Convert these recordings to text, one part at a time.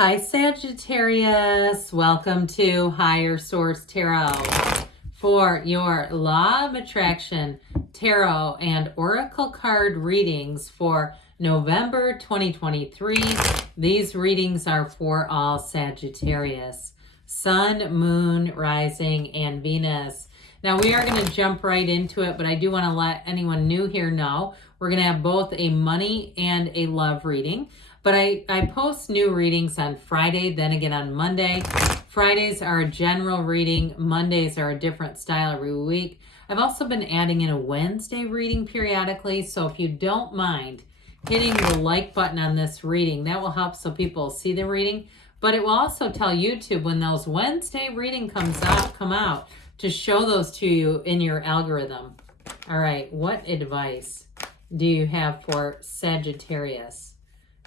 Hi, Sagittarius. Welcome to Higher Source Tarot for your Law of Attraction Tarot and Oracle card readings for November 2023. These readings are for all Sagittarius, Sun, Moon, Rising, and Venus. Now, we are going to jump right into it, but I do want to let anyone new here know we're going to have both a money and a love reading. But I post new readings on Friday, then again on Monday. Fridays are a general reading. Mondays are a different style every week. I've also been adding in a Wednesday reading periodically. So if you don't mind hitting the like button on this reading, that will help so people see the reading. But it will also tell YouTube when those Wednesday reading come out to show those to you in your algorithm. All right, what advice do you have for Sagittarius?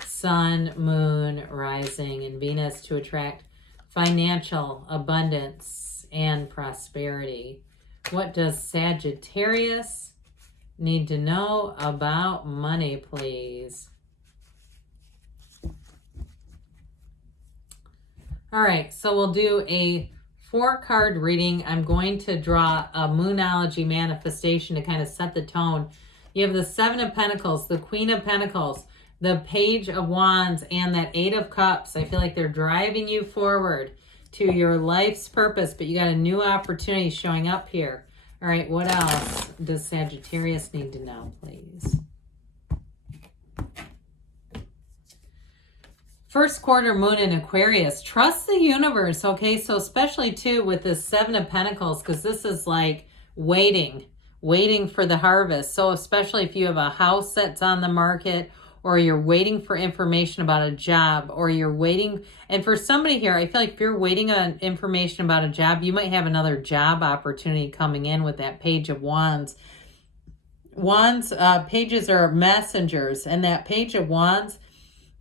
Sun, Moon, Rising, and Venus to attract financial abundance and prosperity. What does Sagittarius need to know about money, please? All right, so we'll do a 4-card reading. I'm going to draw a Moonology manifestation to kind of set the tone. You have the 7 of Pentacles, the Queen of Pentacles, the Page of Wands, and that 8 of Cups. I feel like they're driving you forward to your life's purpose, but you got a new opportunity showing up here. All right, what else does Sagittarius need to know, please? First quarter moon in Aquarius. Trust the universe, okay? So especially, too, with this 7 of Pentacles, because this is like waiting for the harvest. So especially if you have a house that's on the market, or you're waiting for information about a job, or you're waiting. And for somebody here, I feel like if you're waiting on information about a job, you might have another job opportunity coming in with that Page of Wands. Pages are messengers, and that Page of Wands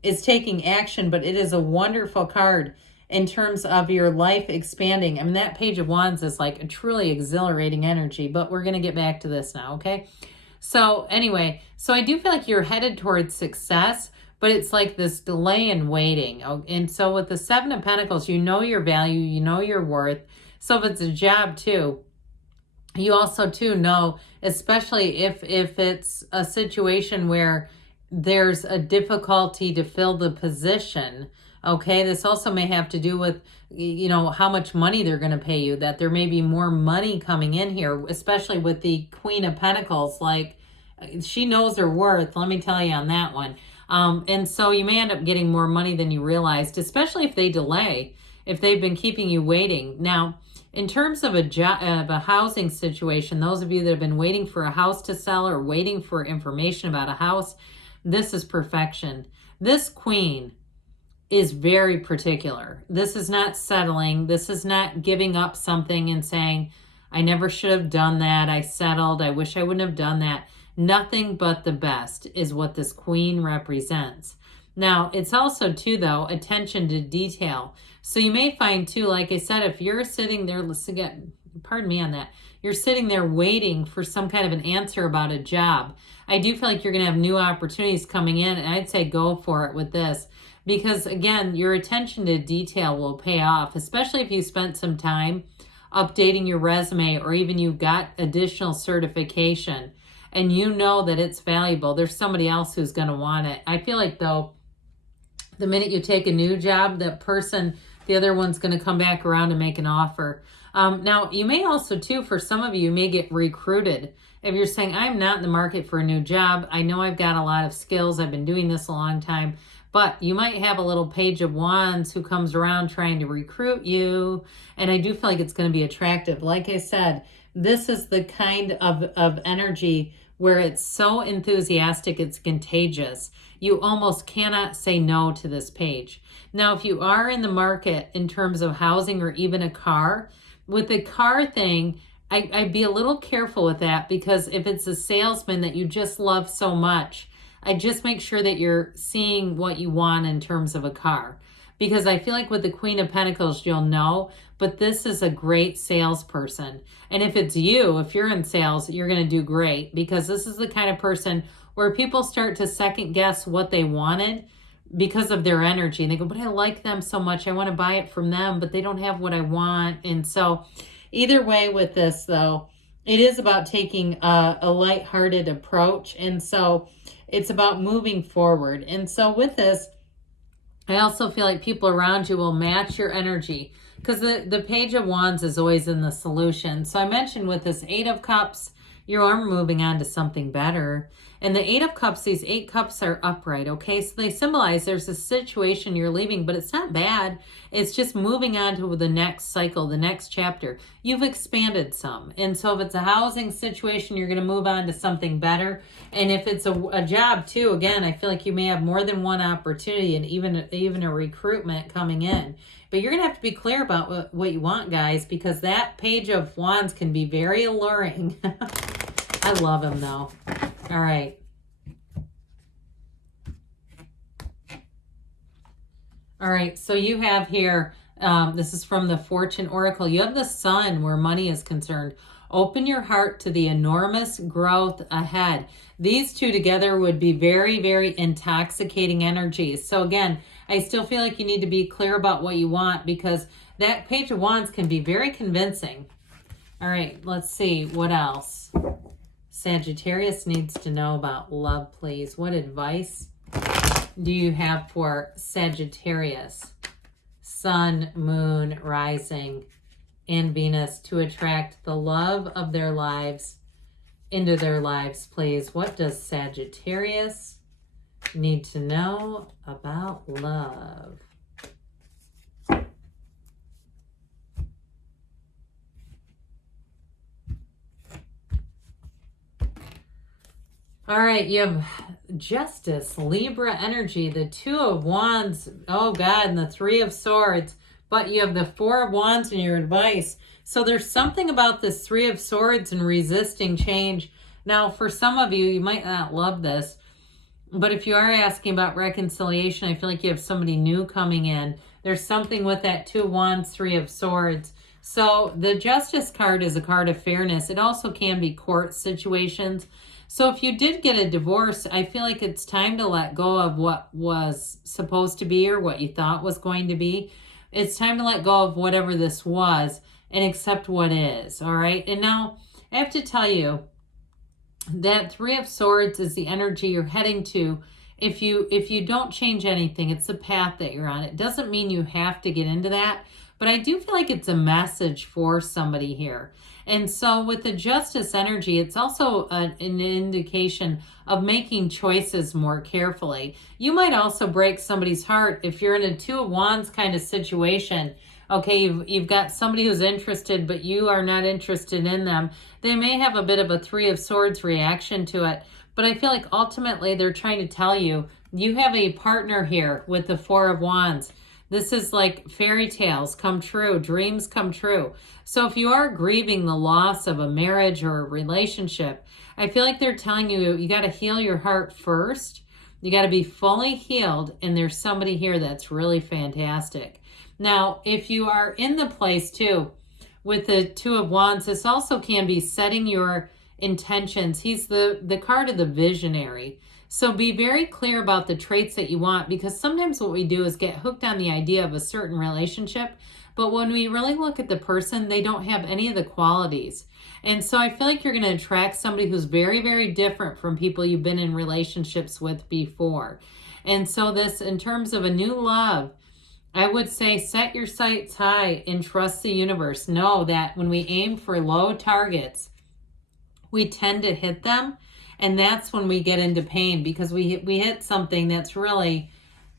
is taking action, but it is a wonderful card in terms of your life expanding. I mean, that Page of Wands is like a truly exhilarating energy, but we're going to get back to this now, okay? So anyway, so I do feel like you're headed towards success, but it's like this delay in waiting. And so with the 7 of Pentacles, you know your value, you know your worth. So if it's a job too, you also too know, especially if it's a situation where there's a difficulty to fill the position. Okay, this also may have to do with, you know, how much money they're going to pay you, that there may be more money coming in here, especially with the Queen of Pentacles. Like, she knows her worth, let me tell you on that one. And so you may end up getting more money than you realized, especially if they delay, if they've been keeping you waiting. Now, in terms of a housing situation, those of you that have been waiting for a house to sell or waiting for information about a house, this is perfection. This Queen is very particular. This is not settling. This is not giving up something and saying, I never should have done that. I settled. I wish I wouldn't have done that. Nothing but the best is what this Queen represents. Now, it's also too, though, attention to detail. So you may find too, like I said, if you're sitting there, pardon me on that, you're sitting there waiting for some kind of an answer about a job, I do feel like you're going to have new opportunities coming in, and I'd say go for it with this. Because again, your attention to detail will pay off, especially if you spent some time updating your resume, or even you got additional certification and you know that it's valuable. There's somebody else who's going to want it. I feel like, though, the minute you take a new job, that person, the other one's going to come back around and make an offer. Now, you may also, too, for some of you, you may get recruited. If you're saying, I'm not in the market for a new job, I know I've got a lot of skills, I've been doing this a long time, but you might have a little Page of Wands who comes around trying to recruit you, and I do feel like it's going to be attractive. Like I said, this is the kind of energy where it's so enthusiastic, it's contagious. You almost cannot say no to this page. Now, if you are in the market in terms of housing or even a car, with the car thing, I'd be a little careful with that, because if it's a salesman that you just love so much, I just make sure that you're seeing what you want in terms of a car. Because I feel like with the Queen of Pentacles, you'll know, but this is a great salesperson. And if it's you, if you're in sales, you're going to do great, because this is the kind of person where people start to second guess what they wanted because of their energy. And they go, but I like them so much. I want to buy it from them, but they don't have what I want. And so either way with this, though, it is about taking a lighthearted approach. And so it's about moving forward. And so with this, I also feel like people around you will match your energy, because the Page of Wands is always in the solution. So I mentioned with this 8 of Cups, you are moving on to something better. And the 8 of Cups, these 8 cups are upright, okay? So they symbolize there's a situation you're leaving, but it's not bad. It's just moving on to the next cycle, the next chapter. You've expanded some. And so if it's a housing situation, you're going to move on to something better. And if it's a job too, again, I feel like you may have more than one opportunity and even a recruitment coming in. But you're going to have to be clear about what you want, guys, because that Page of Wands can be very alluring. I love him, though. All right. All right, so you have here, this is from the Fortune Oracle. You have the Sun where money is concerned. Open your heart to the enormous growth ahead. These two together would be very, very intoxicating energies. So again, I still feel like you need to be clear about what you want, because that Page of Wands can be very convincing. All right, let's see what else. Sagittarius needs to know about love, please. What advice do you have for Sagittarius? Sun, Moon, Rising, and Venus to attract the love of their lives into their lives, please. What does Sagittarius need to know about love? All right, you have Justice, Libra energy, the 2 of Wands, oh God, and the 3 of Swords, but you have the 4 of Wands in your advice. So there's something about this 3 of Swords and resisting change. Now, for some of you, you might not love this, but if you are asking about reconciliation, I feel like you have somebody new coming in. There's something with that 2 of Wands, 3 of Swords. So the Justice card is a card of fairness. It also can be court situations. So if you did get a divorce, I feel like it's time to let go of what was supposed to be or what you thought was going to be. It's time to let go of whatever this was and accept what is, all right? And now I have to tell you that 3 of Swords is the energy you're heading to. If you don't change anything, it's the path that you're on. It doesn't mean you have to get into that, but I do feel like it's a message for somebody here. And so with the Justice energy, it's also an indication of making choices more carefully. You might also break somebody's heart if you're in a 2 of Wands kind of situation. Okay, you've got somebody who's interested, but you are not interested in them. They may have a bit of a 3 of Swords reaction to it. But I feel like ultimately they're trying to tell you, you have a partner here with the 4 of Wands. This is like fairy tales come true, dreams come true. So if you are grieving the loss of a marriage or a relationship, I feel like they're telling you, you got to heal your heart first. You got to be fully healed. And there's somebody here that's really fantastic. Now, if you are in the place too, with the 2 of Wands, this also can be setting your intentions. He's the card of the visionary. So be very clear about the traits that you want, because sometimes what we do is get hooked on the idea of a certain relationship, but when we really look at the person, they don't have any of the qualities. And so I feel like you're going to attract somebody who's very, very different from people you've been in relationships with before. And so this, in terms of a new love, I would say set your sights high and trust the universe. Know that when we aim for low targets, we tend to hit them. And that's when we get into pain, because we hit something that's really,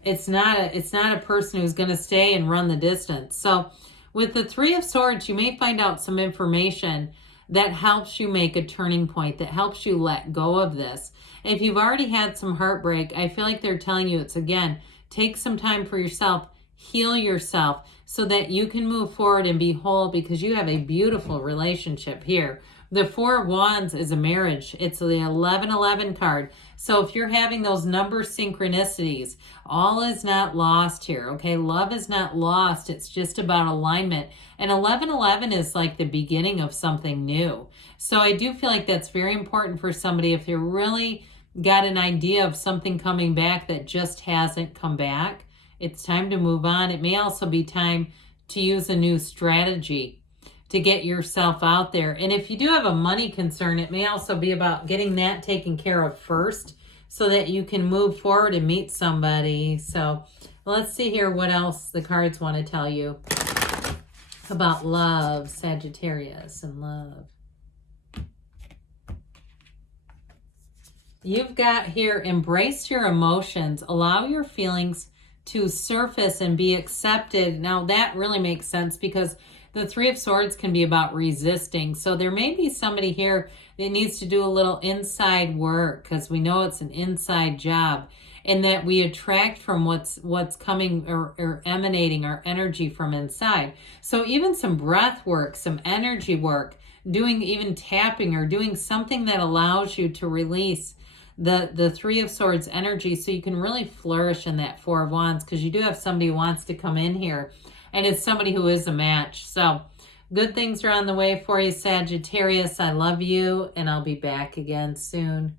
it's not a person who's going to stay and run the distance. So with the 3 of Swords, you may find out some information that helps you make a turning point, that helps you let go of this. If you've already had some heartbreak, I feel like they're telling you it's, again, take some time for yourself, heal yourself so that you can move forward and be whole, because you have a beautiful relationship here. The 4 of Wands is a marriage. It's the 1111 card. So if you're having those number synchronicities, all is not lost here, okay? Love is not lost. It's just about alignment. And 1111 is like the beginning of something new. So I do feel like that's very important for somebody if you're really got an idea of something coming back that just hasn't come back. It's time to move on. It may also be time to use a new strategy to get yourself out there. And if you do have a money concern, it may also be about getting that taken care of first so that you can move forward and meet somebody. So let's see here what else the cards want to tell you about love, Sagittarius, and love. You've got here, embrace your emotions, allow your feelings to surface and be accepted. Now that really makes sense because the Three of Swords can be about resisting. So there may be somebody here that needs to do a little inside work because we know it's an inside job, and that we attract from what's coming or emanating our energy from inside. So even some breath work, some energy work, doing even tapping or doing something that allows you to release the Three of Swords energy so you can really flourish in that Four of Wands, because you do have somebody who wants to come in here, and it's somebody who is a match. So good things are on the way for you, Sagittarius. I love you, and I'll be back again soon.